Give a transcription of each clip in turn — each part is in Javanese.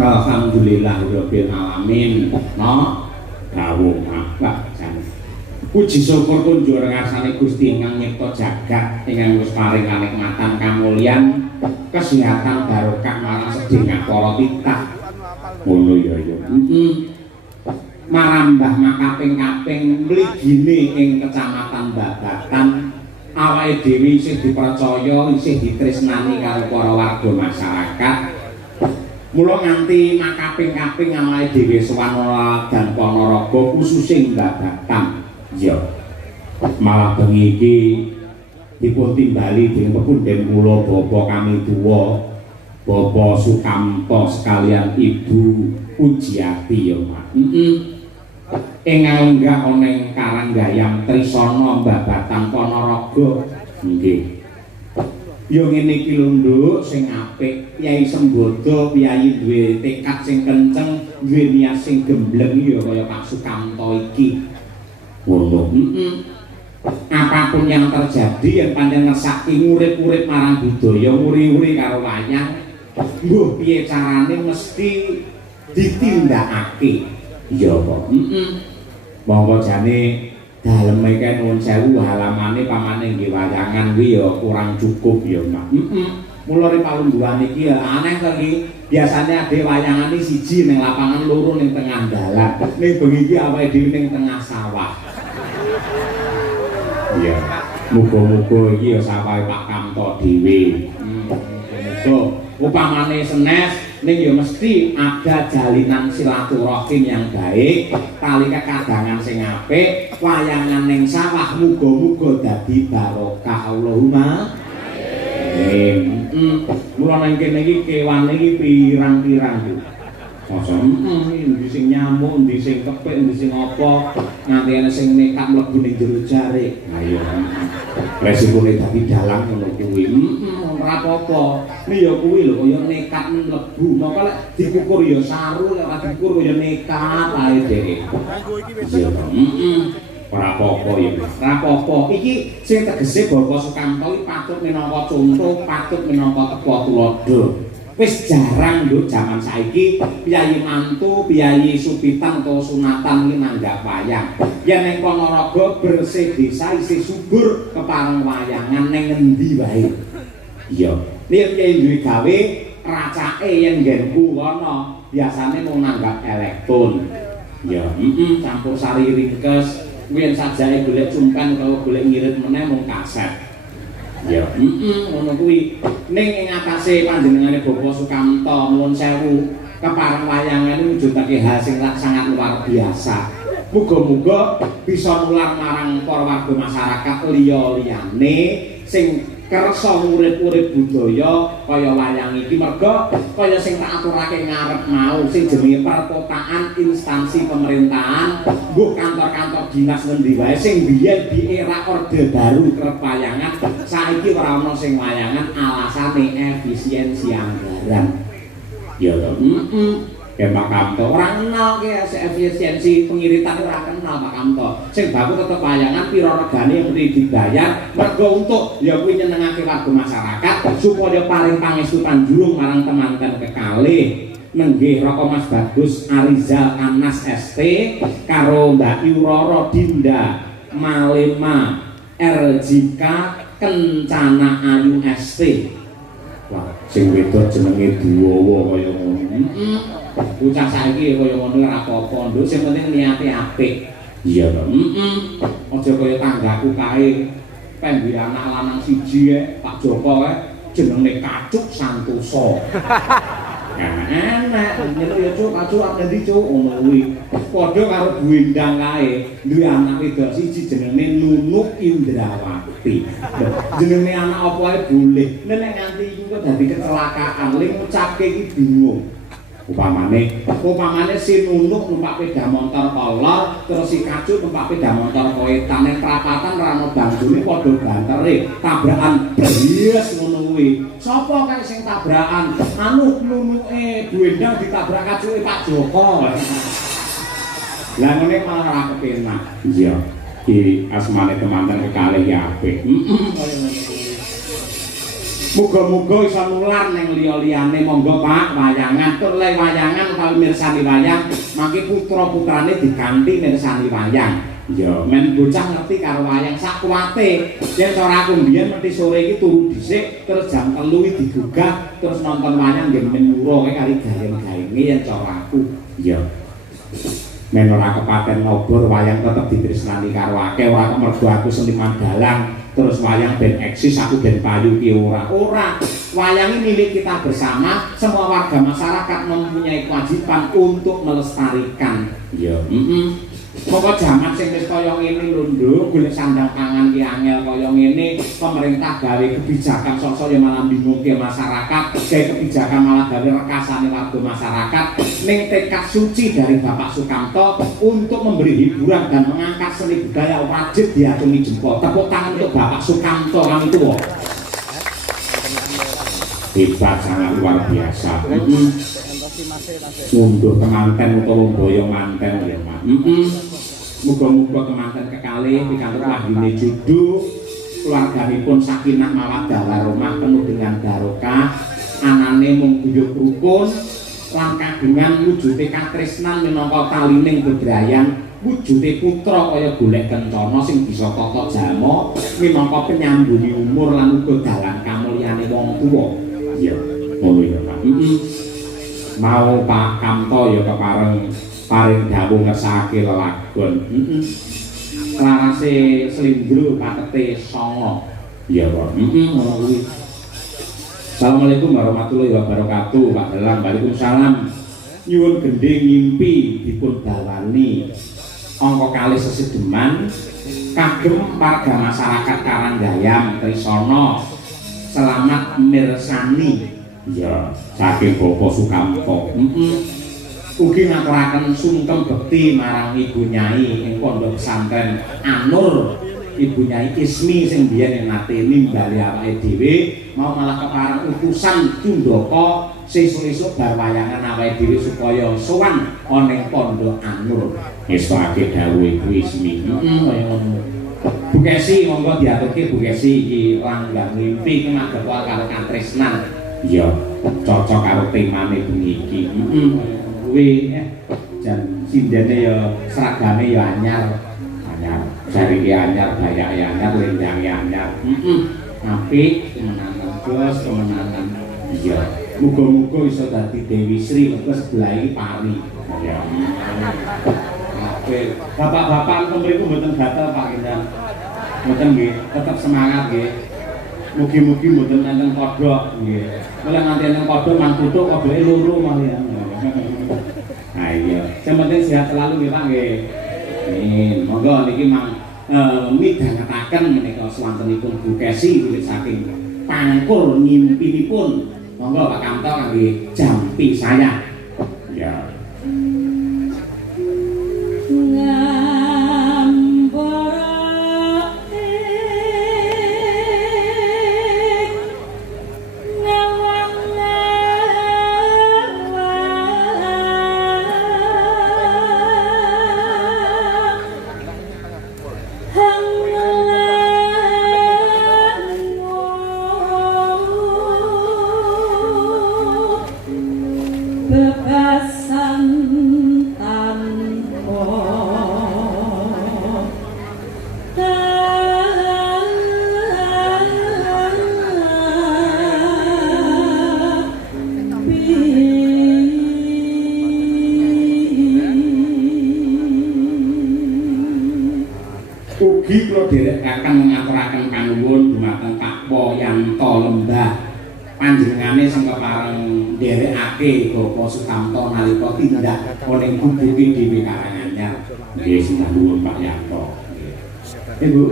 Alhamdulillahirabbil alamin. No. Dawuh apa jan. Puji syukur kunjur ngarsane Gusti ingkang nyipta jagat ingkang wis paring kanikmatan kamulyan kesehatan barokah marang sedherek para titah. Ngono ya ya. Marambah makaping-kaping mligine ing kecamatan Babatan awake dhewe isih dipercaya isih ditresnani karo para warga masyarakat. Mula nganti makaping-kaping awake dhewe sowan dan Ponorogo khususing Babatan. Ya. Malah bengi iki dipun timbali dening pepundhen kula Bapak kami tuwa Bapak Sukamto sekalian Ibu Pujiati ya Mas. Ingkang enggak ana ing Karanggayam Trisana Babatan Ponorogo. Nggih. Ya ngene iki lho Nduk sing apik, Kyai Sembodo piyayi duwe tekad sing kenceng, duwe niat sing gembleng ya kaya Pak Sukamto iki. Ngono. Apapun yang terjadi yang pancen ngersaki ngurip-urip marang budaya, nguri-uri karo wayang, mbuh piye carane mesti ditindakake. Ya kok. Monggo jane daleme kene nuwun sewu halamane pamane nggih wayangan kuwi ya kurang cukup ya, Mak. Mula ri palungguhan iki ya aneh to iki. Biasane ade wayangane siji ning lapangan, loro ning tengah dalan. Ning bengi iki awake dhewe ning tengah sawah. Iya. Muga-muga iki ya sawahe Pak Kamto dhewe. Muga upamane senes ning ya mesti ada jalinan silaturahim yang baik, tali kekadangan sing apik, wayangan ning sawah muga-muga dadi barokah. Allahumma amin. Mula nang kene iki kewan iki pirang-pirang iki. Masa endi sing nyamuk, endi sing kepik, endi sing apa, nganti ana sing nekat mlebu ning jero jarik. Ayo. Resikone dadi dalang ngono kuwi. Ora apa-apa. Ini ya kuwi lho kaya nekat mlebu. Maka lek dikukur ya saru, lek ora dikukur ya nekat ae dhewe. Ora apa-apa ya. Ora apa-apa. Iki sing tegese Bapak Sukamto iki patut minangka contoh, patut minangka tepa tuladha. Wis jarang nduk jaman saiki piyayi mantu, piyayi supitan atau sunatan iki nanggap wayang. Yen ning Ponorogo bersih desa isih subur kepareng wayangan ning endi wae. Iya. Nek piye duwe gawe racake yen nggenku kono biasane mung nanggap elektron. Ya, campur sari ringkes, yen sajake golek cumpan utawa golek ngirit meneh mung kaset. Ya, ngono kuwi. Ning ing atase panjenengane Bapak Sukamto nuwun sewu, kepareng wayangan mujudake hal sing sangat luar biasa. Muga-muga bisa nular marang para warga masyarakat liya-liyane sing kersa urip-urip budaya kaya wayang iki merga kaya sing tak aturake ngarep mau sing jenenge perkotaan instansi pemerintahan mbuh kantor-kantor dinas ngendi wae sing biyen di era orde baru kerep wayangan saiki ora ana sing wayangan alasane efisiensi anggaran ya to Pak Kamto ora kenal ki efisiensi pengiritan ora kenal Pak Kamto sing baku tetep wayangan pira regane yang mesti dibayar mergo untuk ya kuwi nyenengake warga masyarakat supaya paring pangestu panjurung marang teman-teman kekalih nenggih Roko Mas Bagus Arizal Anas ST karo Mbak Yuroro Dinda Malema RJK Kencana Ayu ST. Wah, sing wedok jenenge Duwowo kaya ngono. Bocah saiki kaya ngono ora apa-apa, Nduk, sing penting niate apik. Iya to. Aja kaya tanggaku kae. Pembi anak lanang siji Pak Joko jenenge Kacuk Santoso. Nah, enak, nyelu ya Cuk, Kacuk arep ndi Cuk ngono kuwi. Padha karo Bu Endang kae, duwe anak wedok siji jenenge Nunuk Indrawati. Jenenge anak apa ae boleh. Nek nganti iku kok dadi kecelakaan, ling ngucapke iki bingung. Upamane si Nunuk numpak sepeda motor kolor, terus si Kacuk numpak sepeda motor koetan ning prapatan ora ono banjune padha bantere, tabrakan bries ngono kuwi. Sapa kae sing tabrakan? Anu Nunuke Bu Endang ditabrak Kacuke Pak Joko. Lah ngene malah ora kepenak. Iya. Iki asmane teman-teman kekalih ya apik. Muga-muga iso nular ning liya-liyane. Monggo Pak, wayangan tur le wayangan utawi mirsani wayang, mangke putra-putrane diganti mirsani wayang. Ya, men bocah ngerti karo wayang sak kuwate. Yen cara aku mbiyen mesti sore iki turu dhisik, terus jam 3 digugah, terus nonton wayang nggih men muro kali gayeng-gayenge yen cara aku. Ya. Men ora kepaten ngobor wayang tetep ditresnani karo akeh, ora mergo aku seniman dalang. Terus wayang ben eksis aku ben payu ki ora. Wayang ini milik kita bersama, semua warga masyarakat mempunyai kewajiban untuk melestarikan. Ya, Pokok jaman sing wis kaya ngene lho Nduk, golek sandang pangan ki angel kaya ngene, pemerintah gawe kebijakan sosok yang malah bingungke masyarakat, gawe kebijakan malah gawe rekasane warga masyarakat ning tekad suci dari Bapak Sukamto untuk memberi hiburan dan mengangkat seni budaya wajib diacungi jempol. Tepuk tangan untuk Bapak Sukamto kami tua. Hebat, sangat luar biasa. Mundur kemanten utawa boyo manten ya Pak. Muga-muga kemanten kekalih pikantuk wahyune judu, keluarganipun sakinah mawaddah warahmah penuh dengan barokah, anane mung guyub rukun lan kagungan wujude katresnan minangka talining bebrayan, wujude putra kaya golek kencana sing bisa tata jama minangka penyambuni umur lan uga dalan kamulyane wong tuwa. Iya, ngono ya Pak. Mau Pak Kamto ya kepareng paring dawuh ngersakake lelagon. Larase slindro patete 9. Iya, Pak. Ngono kuwi. Assalamualaikum warahmatullahi wabarakatuh. Pak Dalang, waalaikumsalam. Nyuwun gendhe ngimpi dipun dawani angka kalih sesedeman kagem warga masyarakat Karanggayam Trisana selamat mirsani. Ya, saking Bapak Sukamto. Ugi ngaturaken sungkem bekti marang Ibu Nyai ing Pondok Pesantren Anur, Ibu Nyai Ismi sing biyen nate nimbali awake dhewe, mau malah kepareng utusan Cundaka sesuk-esuk bar wayangan awake dhewe supaya sowan ana ing Pondok Anur. Ngestake dawuh Ibu Ismi. Kaya ngono. Bu Kesi monggo diaturke Bu Kesi iki langgang ngimpi kemadhep karo katresnan. Ya, cocok karo temane bengi iki. Kuwi jan sindene ya seragame ya anyar. Jarike anyar, bayake anyar, lendange anyar. Apik kemenanan bos, kemenanan. Iya, muga-muga iso dadi Dewi Sri mengko sebelah iki pari. Ya. Oke, bapak-bapak mriku mboten gatel Pak Indan. Mboten nggih, tetep semangat nggih. Mugi-mugi mboten enten kodhok nggih. Mulai nganti enten kodhok mang tutuk kodoke loro malian. Ha iya, sing penting sehat selalu nggih Pak nggih. Monggo niki mang midhangetaken menika swantenipun Bu Kesi wiwit saking pangkur nyimpinipun. Monggo Pak Kamto kangge jampi saya. Ya. Ugi kula dherekaken ngaturaken panuwun dumateng Pak Poyanto Lembah panjenengane sing kepareng ndherekake Bapak Sukamto nalika tindak ning gubuke dhewe Karanganyar. Nggih sinah nuwun Pak Yanto. Nggih. Bu.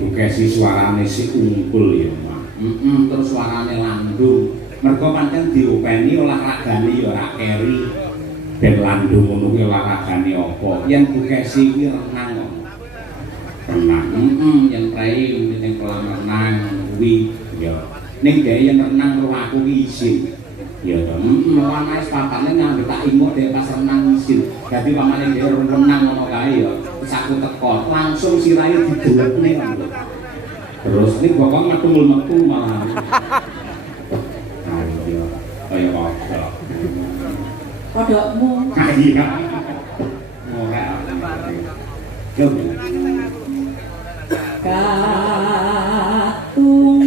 dibukesi suarane si unggul ya Mak. Terus suarane landung. Mergo pancen diopeni olahragane ya ora keri. Ben landung ngono kuwi olahragane apa? Yen bukesi kuwi renang. Renang. Yen prei ning kolam renang kuwi ya. Ning dhek yen renang karo aku ki isin. Ya to. Ana wis papane nang tak imut dhek pas renang isin. Dadi pamane dhek renang ngono kae ya. Saku teko langsung sirahe didelekne kan. Terus ning bokong metu malah. Ayo. Kaya apa? Kodokmu. Iya. Ora. Coba. Katung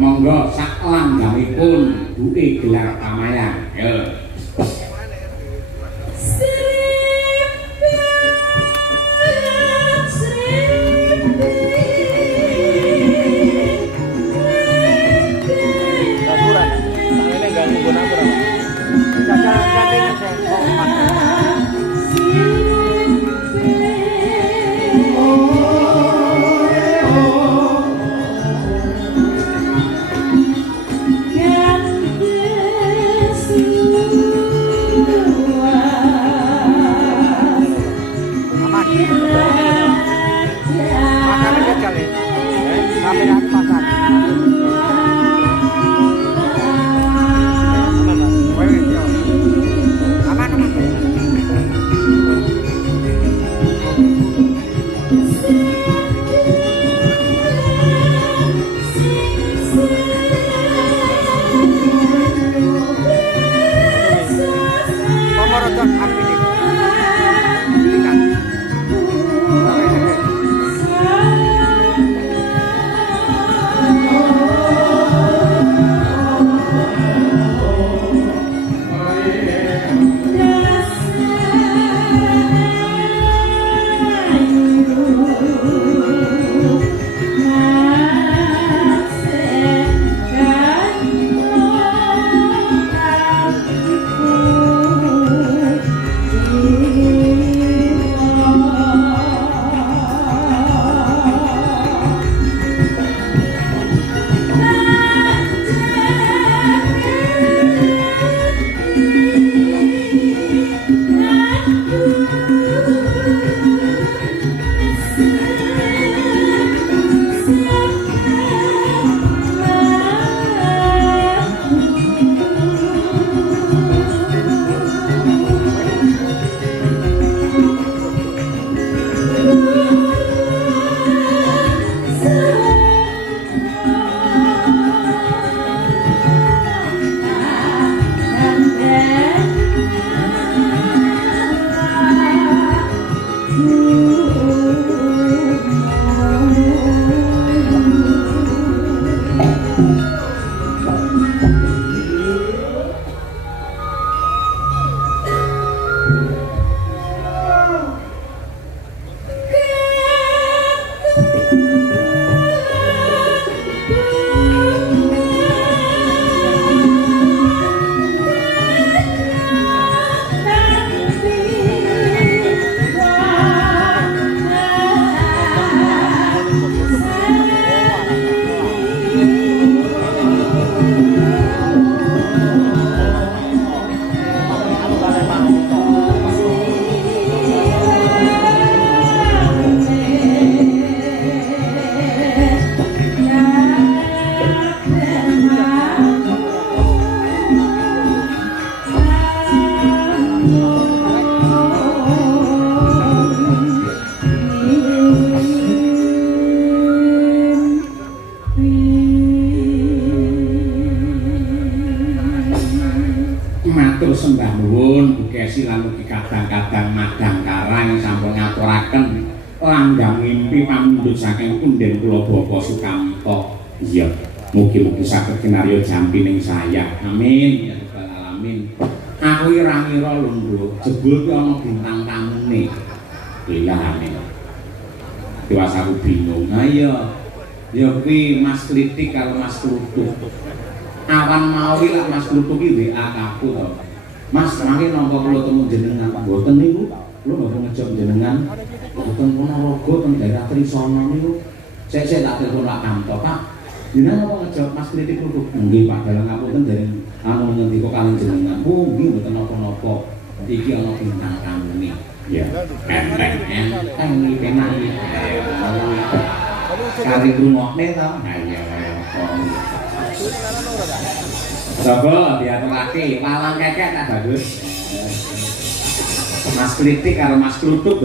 monggo sak langgamipun duke gelar pamayan. Yo. sembah nuwun Bukesi lan ugi kadang-kadang madang karang sampun ngaturaken langgang mimpi pamundhut saking punden kula Bapa Sukamto. Iya, mugi-mugi saged kinarya jampining saya. Amin ya rabbal alamin. Aku ora ngira lho, Nduk, jebul ki ana bintang tamune. Bilane. Tiwas aku bingung. Ha iya. Ya kuwi Mas Klitik karo Mas Klutuk. Awan mau lak Mas Klutuk iki WA aku to. Mas, mangke napa kula temu jenengan? Mboten niku. Kula mboten ngejok jenengan. Mboten Ponorogo teng daerah Trisana niku. Sik tak telepon Pak Kamto, Pak. Jenengan napa ngejok Mas Klitik Klutuk? Nggih, Pak, dalang ngapunten dereng anu ngendika kalih jenengan. Oh, nggih mboten napa-napa. Iki ana bintang tamune. Ya, enteng iki penak iki. Kali rungokne to. Ha iya kok. Coba diaturake, lalang kekek tak bagus. Mas Klitik karo Mas Klutuk